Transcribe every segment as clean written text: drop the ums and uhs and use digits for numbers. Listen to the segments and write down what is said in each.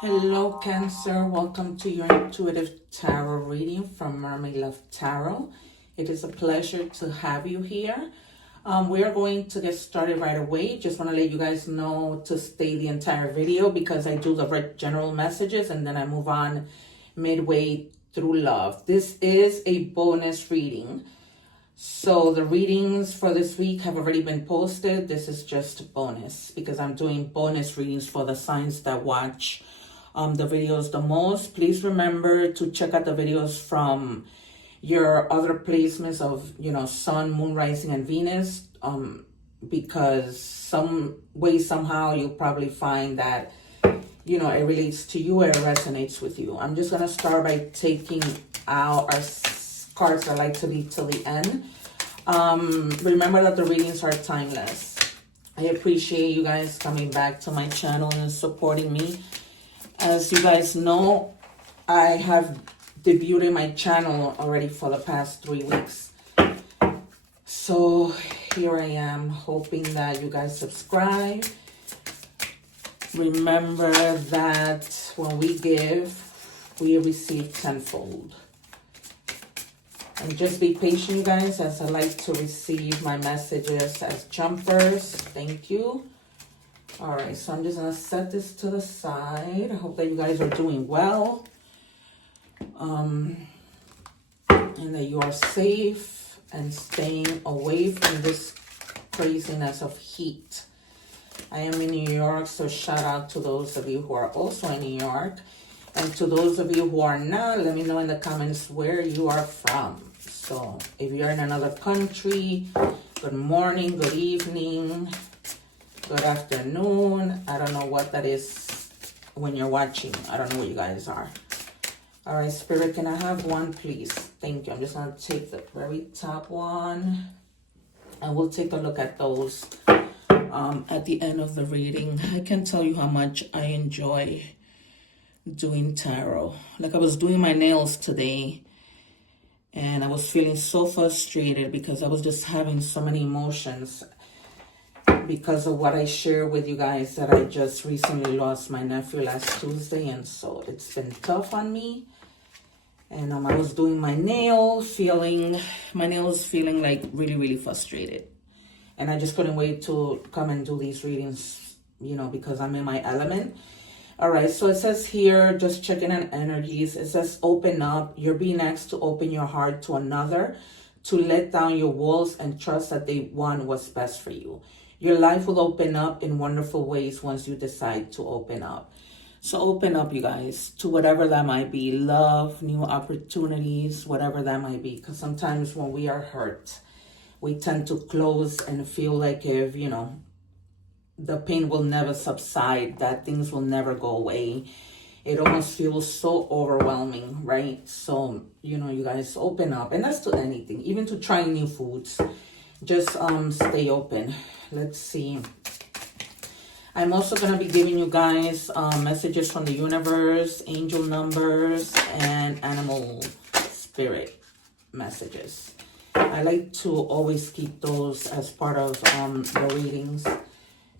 Hello, Cancer. Welcome to your intuitive tarot reading from Mermaid Love Tarot. It is a pleasure to have you here. We are going to get started right away. Just want to let you guys know to stay the entire video because I do the general messages and then I move on midway through love. This is a bonus reading. So the readings for this week have already been posted. This is just bonus because I'm doing bonus readings for the signs that watch the videos the most. Please remember to check out the videos from your other placements of, Sun, Moon, Rising, and Venus, because some way, somehow, you'll probably find that, it relates to you or it resonates with you. I'm just going to start by taking out our cards I like to leave till the end. Remember that the readings are timeless. I appreciate you guys coming back to my channel and supporting me. As you guys know, I have debuted my channel already for the past 3 weeks. So here I am, hoping that you guys subscribe. Remember that when we give, we receive tenfold. And just be patient, you guys, as I like to receive my messages as jumpers. Thank you. All right, so I'm just going to set this to the side. I hope that you guys are doing well. And that you are safe and staying away from this craziness of heat. I am in New York, so shout out to those of you who are also in New York. And to those of you who are not, let me know in the comments where you are from. So if you're in another country, good morning, good evening, good afternoon. I don't know what that is when you're watching. I don't know what you guys are. All right, Spirit, can I have one, please? Thank you. I'm just going to take the very top one. And we'll take a look at those at the end of the reading. I can tell you how much I enjoy doing tarot. Like I was doing my nails today. And I was feeling so frustrated because I was just having so many emotions because of what I share with you guys that I just recently lost my nephew last Tuesday. And so it's been tough on me. And I was doing my nails feeling like really, really frustrated. And I just couldn't wait to come and do these readings, because I'm in my element. All right, so it says here, just checking on energies. It says open up. You're being asked to open your heart to another, to let down your walls and trust that they want what's best for you. Your life will open up in wonderful ways once you decide to open up. So open up, you guys, to whatever that might be. Love, new opportunities, whatever that might be. Because sometimes when we are hurt, we tend to close and feel like if, the pain will never subside, that things will never go away. It almost feels so overwhelming, right? So, you guys open up. And that's to anything, even to trying new foods. Just stay open. Let's see. I'm also going to be giving you guys messages from the universe, angel numbers, and animal spirit messages. I like to always keep those as part of the readings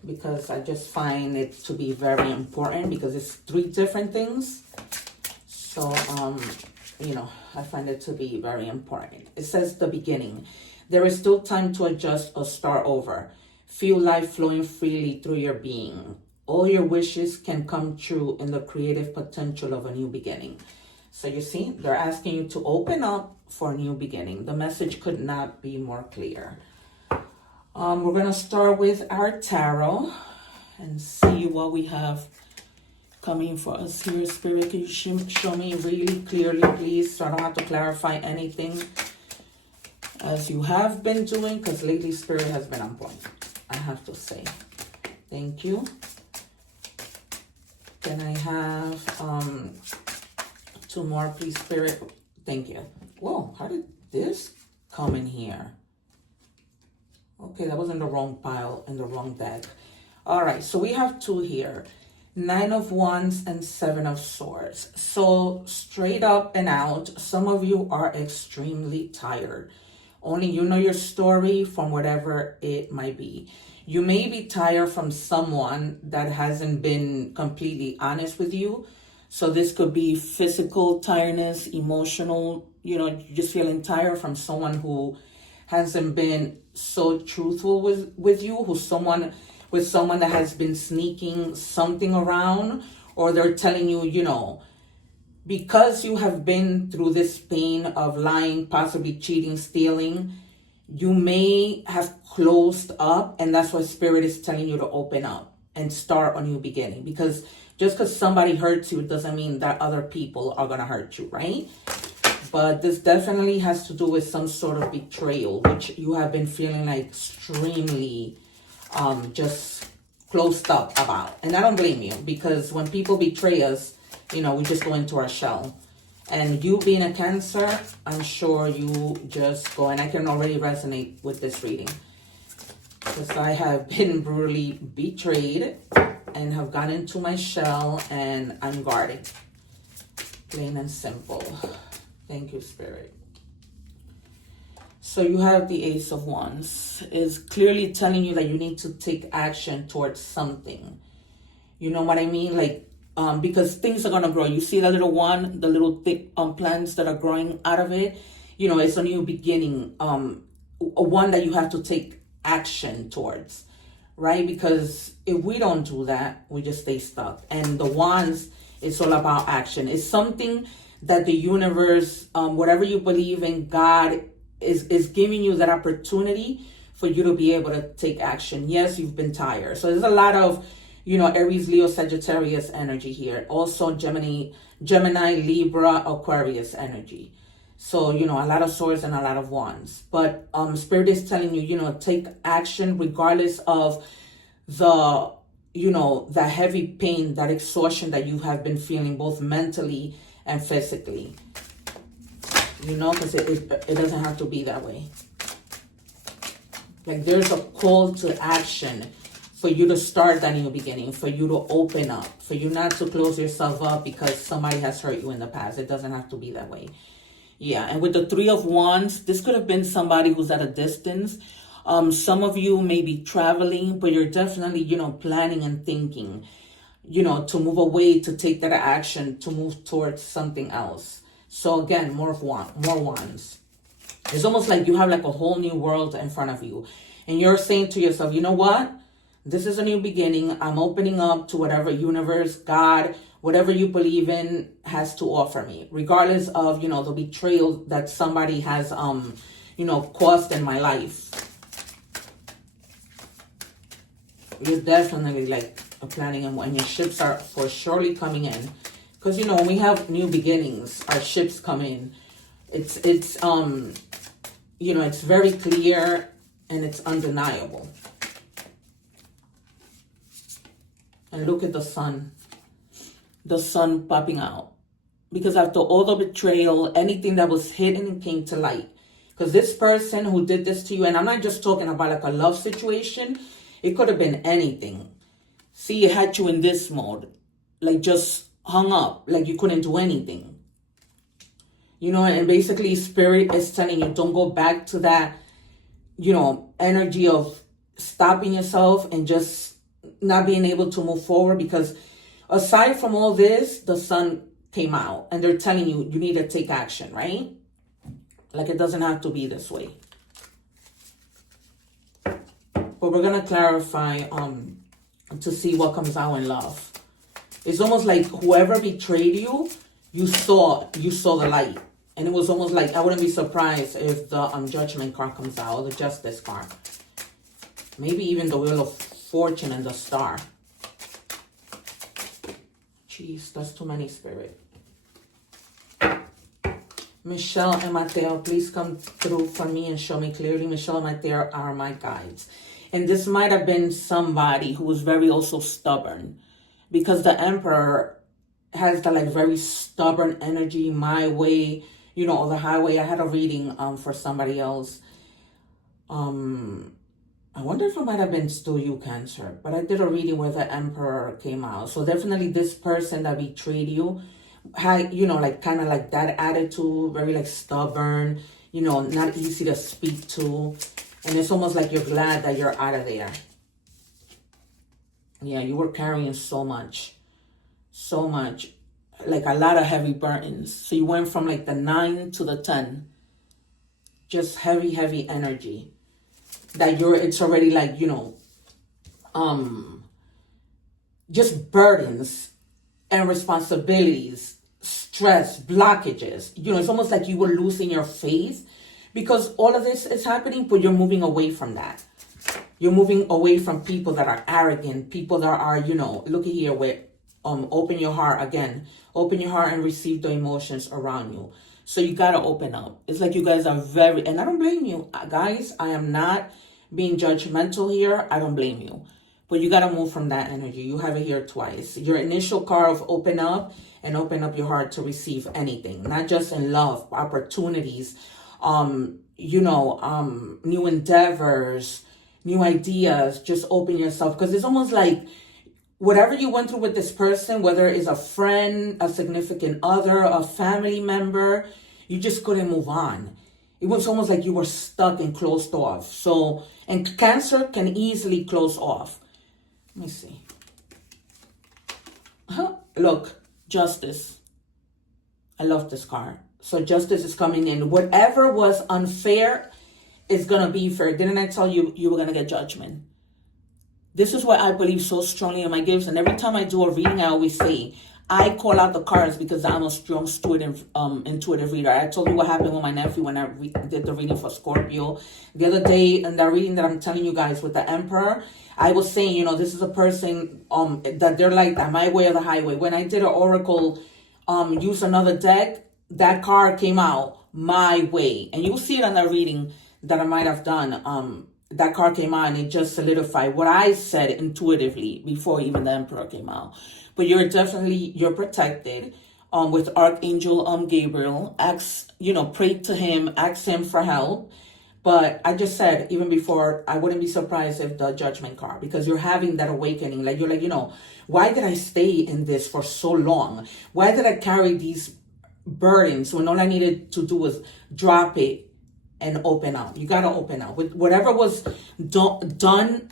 because I just find it to be very important because it's 3 different things. So, I find it to be very important. It says the beginning. There is still time to adjust or start over. Feel life flowing freely through your being. All your wishes can come true in the creative potential of a new beginning. So you see, they're asking you to open up for a new beginning. The message could not be more clear. We're going to start with our tarot and see what we have coming for us here. Spirit, can you show me really clearly, please, so I don't have to clarify anything as you have been doing, because lately Spirit has been on point, I have to say. Thank you. Can I have 2 more, please, Spirit? Thank you. Whoa, how did this come in here? Okay, that was in the wrong pile, in the wrong deck. All right, so we have 2 here. 9 of Wands and 7 of Swords. So straight up and out, some of you are extremely tired. Only you know your story from whatever it might be. You may be tired from someone that hasn't been completely honest with you. So this could be physical tiredness, emotional, you're just feeling tired from someone who hasn't been so truthful with you, with someone that has been sneaking something around, or they're telling you, because you have been through this pain of lying, possibly cheating, stealing, you may have closed up, and that's what Spirit is telling you to open up and start a new beginning. Because just because somebody hurts you doesn't mean that other people are going to hurt you, right? But this definitely has to do with some sort of betrayal, which you have been feeling like extremely just closed up about. And I don't blame you, because when people betray us, we just go into our shell. And you being a Cancer, I'm sure you just go, and I can already resonate with this reading, because I have been brutally betrayed and have gone into my shell, and I'm guarding. Plain and simple. Thank you, Spirit. So you have the Ace of Wands. Is clearly telling you that you need to take action towards something. You know what I mean? Like, because things are going to grow. You see the little thick plants that are growing out of it. It's a new beginning. One that you have to take action towards, right? Because if we don't do that, we just stay stuck. And the Wands, it's all about action. It's something that the universe, whatever you believe in, God is giving you that opportunity for you to be able to take action. Yes, you've been tired. So there's a lot of, Aries, Leo, Sagittarius energy here. Also Gemini, Libra, Aquarius energy. So, a lot of swords and a lot of wands. But Spirit is telling you, take action regardless of the heavy pain, that exhaustion that you have been feeling both mentally and physically. Because it doesn't have to be that way. Like, there's a call to action for you to start that new beginning, for you to open up, for you not to close yourself up because somebody has hurt you in the past. It doesn't have to be that way. Yeah, and with the Three of Wands, this could have been somebody who's at a distance. Some of you may be traveling, but you're definitely, planning and thinking, to move away, to take that action, to move towards something else. So again, more wands. It's almost like you have like a whole new world in front of you. And you're saying to yourself, you know what? This is a new beginning. I'm opening up to whatever universe, God, whatever you believe in has to offer me. Regardless of, the betrayal that somebody has, caused in my life. You're definitely like planning, and when your ships are for surely coming in. Because, when we have new beginnings, our ships come in. It's very clear and it's undeniable. And look at the sun popping out. Because after all the betrayal, anything that was hidden came to light. Because this person who did this to you, and I'm not just talking about like a love situation, it could have been anything. See, it had you in this mode, like just hung up, like you couldn't do anything. And basically Spirit is telling you, don't go back to that, energy of stopping yourself and just not being able to move forward. Because aside from all this, the sun came out and they're telling you, you need to take action, right? Like, it doesn't have to be this way. But we're going to clarify to see what comes out in love. It's almost like whoever betrayed you, you saw the light. And it was almost like, I wouldn't be surprised if the Judgment card comes out, or the Justice card. Maybe even the Wheel of Fortune and the Star. Jeez, that's too many, Spirit. Michelle and Mateo, please come through for me and show me clearly. Michelle and Mateo are my guides. And this might have been somebody who was very also stubborn. Because the Emperor has the like very stubborn energy, my way, or the highway. I had a reading for somebody else. I wonder if it might have been still you, Cancer. But I did a reading where the Emperor came out. So definitely this person that betrayed you had, like kind of like that attitude, very like stubborn, not easy to speak to. And it's almost like you're glad that you're out of there. Yeah, you were carrying so much, like a lot of heavy burdens. So you went from like the 9 to the 10, just heavy energy that it's already like, just burdens and responsibilities, stress, blockages. It's almost like you were losing your faith because all of this is happening, but you're moving away from that. You're moving away from people that are arrogant, people that are, look at here with open your heart again. Open your heart and receive the emotions around you. So you gotta open up. It's like you guys are and I don't blame you. Guys, I am not being judgmental here. I don't blame you. But you gotta move from that energy. You have it here twice. Your initial card of open up and open up your heart to receive anything. Not just in love, opportunities, new endeavors, new ideas. Just open yourself. Because it's almost like whatever you went through with this person, whether it's a friend, a significant other, a family member, you just couldn't move on. It was almost like you were stuck and closed off. So, and Cancer can easily close off. Let me see. Look, justice. I love this card. So justice is coming in. Whatever was unfair is going to be fair. Didn't I tell you you were going to get judgment? This is why I believe so strongly in my gifts. And every time I do a reading, I always say, I call out the cards because I'm a strong intuitive reader. I told you what happened with my nephew when I did the reading for Scorpio. The other day, in the reading that I'm telling you guys with the Emperor, I was saying, this is a person that they're like that, my way or the highway. When I did an Oracle, use another deck, that card came out, my way. And you'll see it on the reading that I might have done. That card came out and it just solidified what I said intuitively before even the Emperor came out. But you're protected with Archangel Gabriel. Pray to him, ask him for help. But I just said, even before, I wouldn't be surprised if the Judgment card, because you're having that awakening. Like, you're like, why did I stay in this for so long? Why did I carry these burdens when all I needed to do was drop it and open up? You got to open up with whatever was done,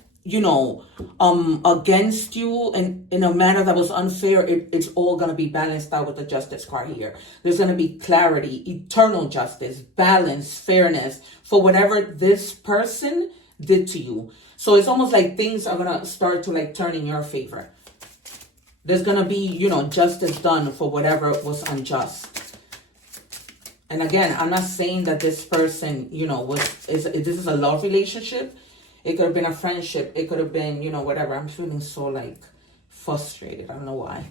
against you and in a manner that was unfair. It's all going to be balanced out with the Justice card here. There's going to be clarity, eternal justice, balance, fairness for whatever this person did to you. So it's almost like things are going to start to like turn in your favor. There's going to be, justice done for whatever was unjust. And again, I'm not saying that this person, this is a love relationship. It could have been a friendship. It could have been, whatever. I'm feeling so like frustrated. I don't know why.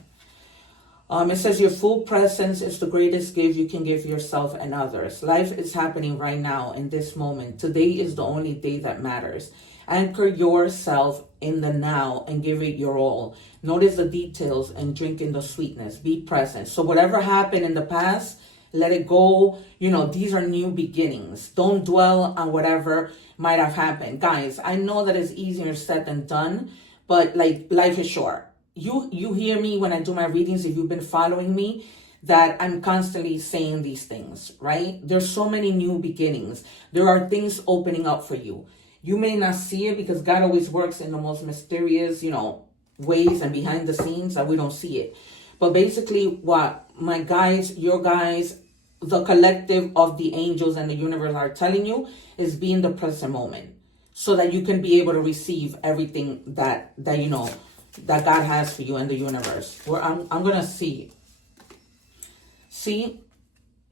It says your full presence is the greatest gift you can give yourself and others. Life is happening right now in this moment. Today is the only day that matters. Anchor yourself in the now and give it your all. Notice the details and drink in the sweetness. Be present. So whatever happened in the past, let it go. These are new beginnings. Don't dwell on whatever might have happened. Guys, I know that it's easier said than done, but like life is short. You hear me when I do my readings, if you've been following me, that I'm constantly saying these things, right? There's so many new beginnings. There are things opening up for you. You may not see it because God always works in the most mysterious, ways and behind the scenes that we don't see it. But basically what my guides, your guys, the collective of the angels and the universe are telling you is be in the present moment so that you can be able to receive everything that that God has for you in the universe. Where I'm going to see,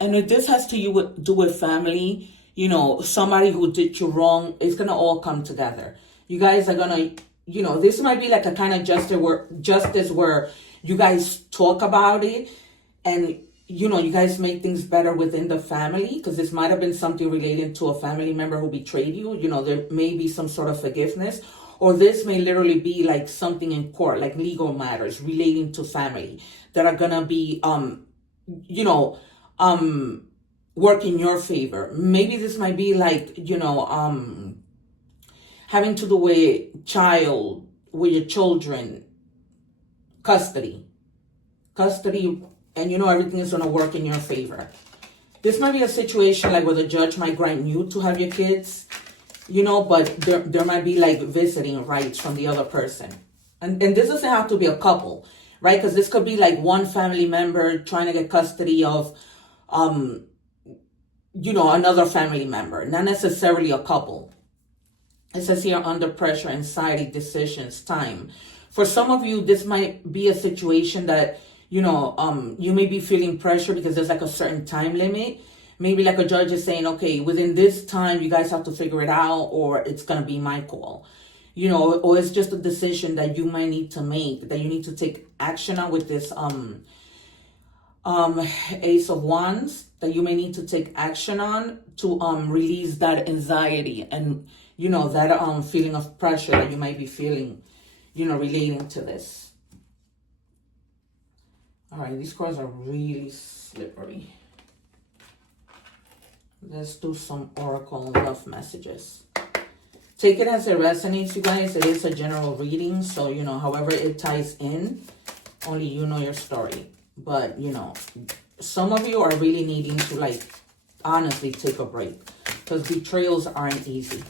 and if this has to do with family, somebody who did you wrong, it's going to all come together. You guys are going to, this might be like a kind of justice where you guys talk about it and you guys make things better within the family, because this might have been something related to a family member who betrayed you. There may be some sort of forgiveness, or this may literally be like something in court, like legal matters relating to family that are gonna be, work in your favor. Maybe this might be like, having to do with your children, custody, and everything is going to work in your favor. This might be a situation like where the judge might grant you to have your kids, but there might be like visiting rights from the other person. And this doesn't have to be a couple, right? Because this could be like one family member trying to get custody of, another family member, not necessarily a couple. It says here, under pressure, anxiety, decisions, time. For some of you, this might be a situation that, you may be feeling pressure because there's like a certain time limit. Maybe like a judge is saying, okay, within this time, you guys have to figure it out, or it's going to be my call. Or it's just a decision that you might need to make, that you need to take action on with this Ace of Wands, that you may need to take action on to release that anxiety and that feeling of pressure that you might be feeling, relating to this. All right, these cards are really slippery. Let's do some oracle love messages. Take it as it resonates, you guys. It is a general reading, so however it ties in, only you know your story. But some of you are really needing to honestly take a break, because betrayals aren't easy,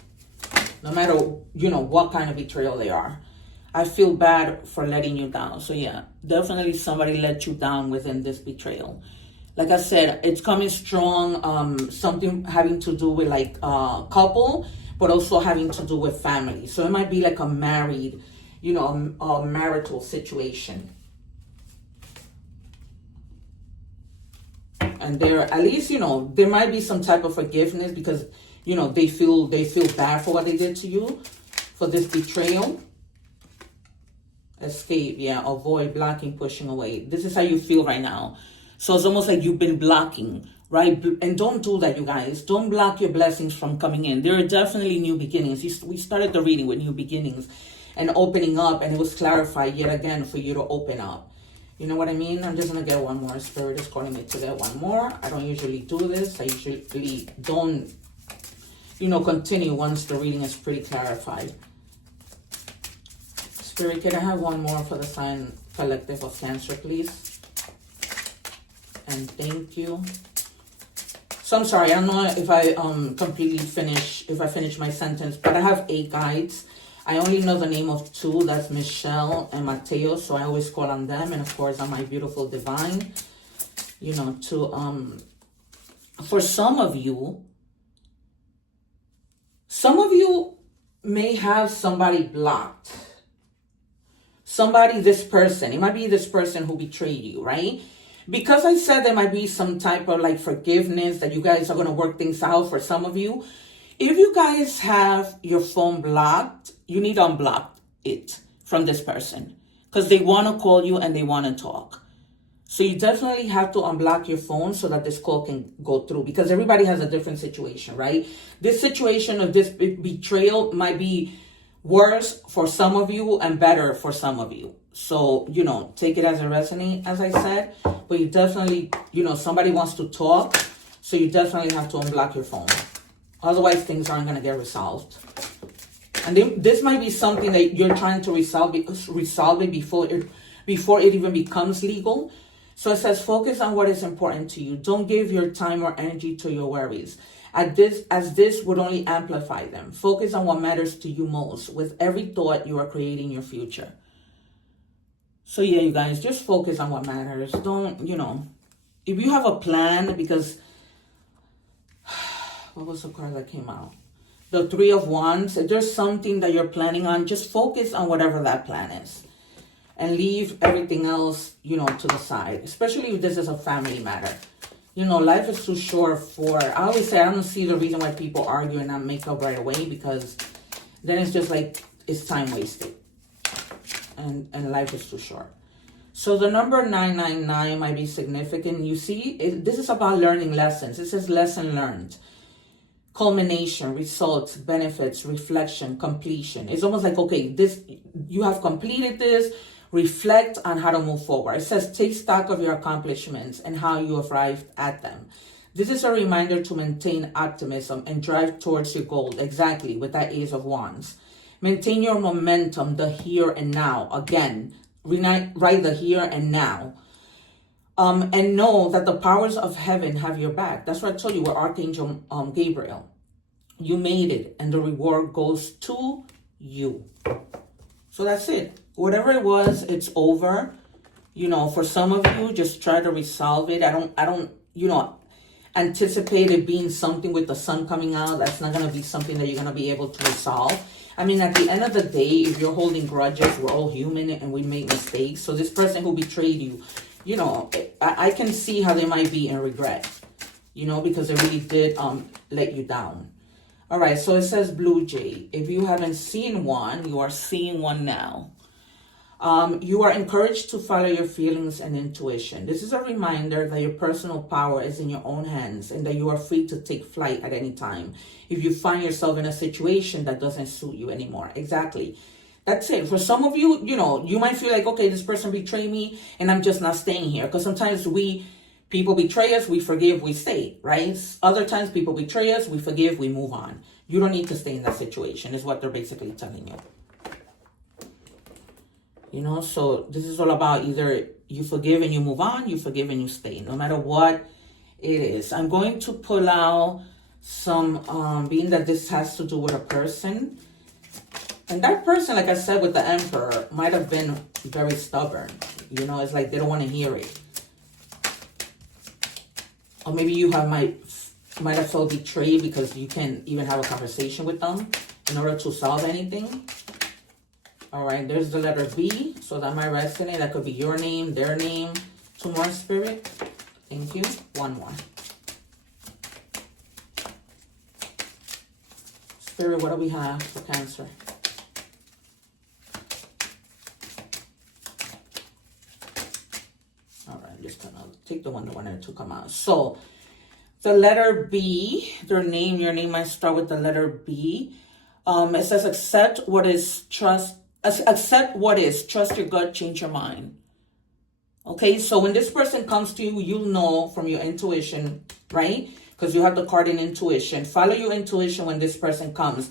no matter what kind of betrayal they are. I feel bad for letting you down. So yeah, definitely somebody let you down within this betrayal. Like I said, it's coming strong. Something having to do with couple, but also having to do with family. So it might be like a married, a marital situation. And there, at least, there might be some type of forgiveness because, they feel bad for what they did to you, for this betrayal. Escape, yeah, avoid, blocking, pushing away. This is how you feel right now. So it's almost like you've been blocking, right? And don't do that, you guys. Don't block your blessings from coming in. There are definitely new beginnings. We started the reading with new beginnings and opening up, and it was clarified yet again for you to open up. You know what I mean? I'm just going to get one more. Spirit is calling me to get one more. I don't usually do this. I usually don't, continue once the reading is pretty clarified. Spirit, can I have one more for the sign collective of Cancer, please? And thank you. So I'm sorry, I don't know if I finish my sentence, but I have 8 guides. I only know the name of 2. That's Michelle and Mateo, so I always call on them. And of course, on my beautiful divine, for some of you may have somebody blocked. This person, it might be this person who betrayed you, right? Because I said there might be some type of forgiveness, that you guys are going to work things out for some of you. If you guys have your phone blocked, you need to unblock it from this person, because they want to call you and they want to talk. So you definitely have to unblock your phone so that this call can go through, because everybody has a different situation, right? This situation of this betrayal might be worse for some of you and better for some of you. So, take it as it resonates, as I said. But you definitely, somebody wants to talk. So you definitely have to unblock your phone. Otherwise, things aren't going to get resolved. And this might be something that you're trying to resolve it before it even becomes legal. So it says, focus on what is important to you. Don't give your time or energy to your worries, as this would only amplify them. Focus on what matters to you most. With every thought, you are creating your future. So yeah, you guys, just focus on what matters. Don't, if you have a plan, because what was the card that came out? The 3 of Wands. If there's something that you're planning on, just focus on whatever that plan is. And leave everything else, to the side. Especially if this is a family matter. Life is too short I always say, I don't see the reason why people argue and not make up right away, because then it's just it's time wasted. And life is too short. So the number 999 might be significant. You see, this is about learning lessons. It says lesson learned. Culmination, results, benefits, reflection, completion. It's almost like, okay, you have completed this. Reflect on how to move forward. It says take stock of your accomplishments and how you arrived at them. This is a reminder to maintain optimism and drive towards your goal. Exactly, with that Ace of Wands. Maintain your momentum, the here and now. Again, write the here and now. And know that the powers of heaven have your back. That's what I told you with Archangel Gabriel. You made it, and the reward goes to you. So that's it. Whatever it was, it's over. You know, for some of you, just try to resolve it. I don't, you know, anticipate it being something with the sun coming out. That's not going to be something that you're going to be able to resolve. I mean, at the end of the day, if you're holding grudges, we're all human and we make mistakes. So this person who betrayed you, you know, I can see how they might be in regret, you know, because they really did let you down. All right, so it says Blue Jay. If you haven't seen one, you are seeing one now. You are encouraged to follow your feelings and intuition. This is a reminder that your personal power is in your own hands and that you are free to take flight at any time if you find yourself in a situation that doesn't suit you anymore. Exactly. That's it. For some of you, you know, you might feel like, okay, this person betrayed me and I'm just not staying here. Because sometimes people betray us, we forgive, we stay, right? Other times people betray us, we forgive, we move on. You don't need to stay in that situation is what they're basically telling you. You know, so this is all about either you forgive and you move on, you forgive and you stay, no matter what it is. I'm going to pull out some, being that this has to do with a person. And that person, like I said, with the Emperor, might have been very stubborn. You know, it's like they don't want to hear it. Or maybe you might have felt betrayed because you can't even have a conversation with them in order to solve anything. All right, there's the letter B, so that might resonate. That could be your name, their name. 2 more, Spirit. Thank you. 1 more. Spirit, what do we have for Cancer? All right, I'm just going to take the one that wanted to come out. So, the letter B, their name, your name might start with the letter B. It says accept what is, trust your gut, change your mind. Okay, so when this person comes to you, you'll know from your intuition, right? Because you have the card in intuition. Follow your intuition when this person comes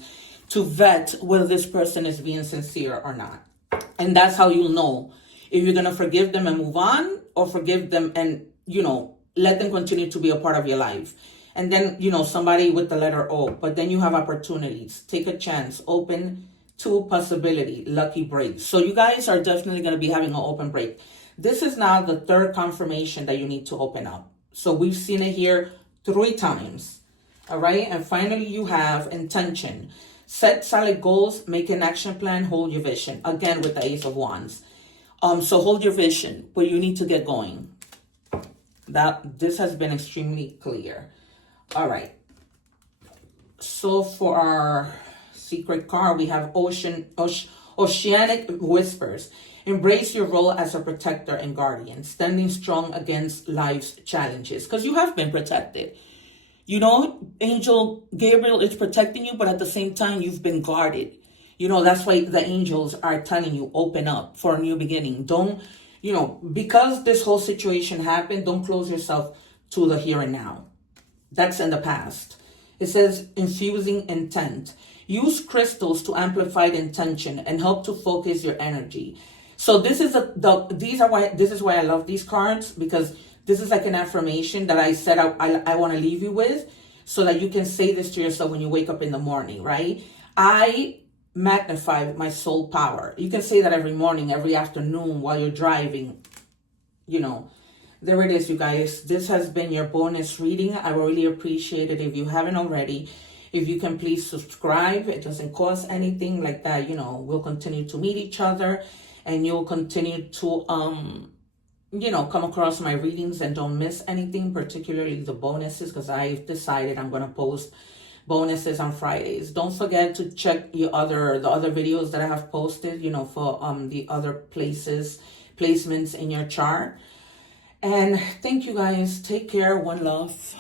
to vet whether this person is being sincere or not. And that's how you'll know if you're going to forgive them and move on, or forgive them and, you know, let them continue to be a part of your life. And then, you know, somebody with the letter O, but then you have opportunities. Take a chance, open to possibility, lucky break. So you guys are definitely going to be having an open break. This is now the 3rd confirmation that you need to open up. So we've seen it here 3 times. All right. And finally, you have intention. Set solid goals, make an action plan, hold your vision. Again, with the Ace of Wands. So hold your vision, but you need to get going. This has been extremely clear. All right. So for our secret card, we have Oceanic Whispers. Embrace your role as a protector and guardian, standing strong against life's challenges, because you have been protected. You know, Angel Gabriel is protecting you, but at the same time, you've been guarded. You know, that's why the angels are telling you, open up for a new beginning. Don't, you know, because this whole situation happened, don't close yourself to the here and now. That's in the past. It says infusing intent. Use crystals to amplify the intention and help to focus your energy. So this is this is why I love these cards, because this is like an affirmation that I said I want to leave you with, so that you can say this to yourself when you wake up in the morning, right? I magnify my soul power. You can say that every morning, every afternoon while you're driving, you know. There it is, you guys. This has been your bonus reading. I would really appreciate it if you haven't already. If you can please subscribe. It doesn't cost anything like that. You know, we'll continue to meet each other, and you'll continue to, you know, come across my readings and don't miss anything, particularly the bonuses, because I've decided I'm going to post bonuses on Fridays. Don't forget to check the other videos that I have posted, you know, for the other placements in your chart. And thank you guys. Take care. One love.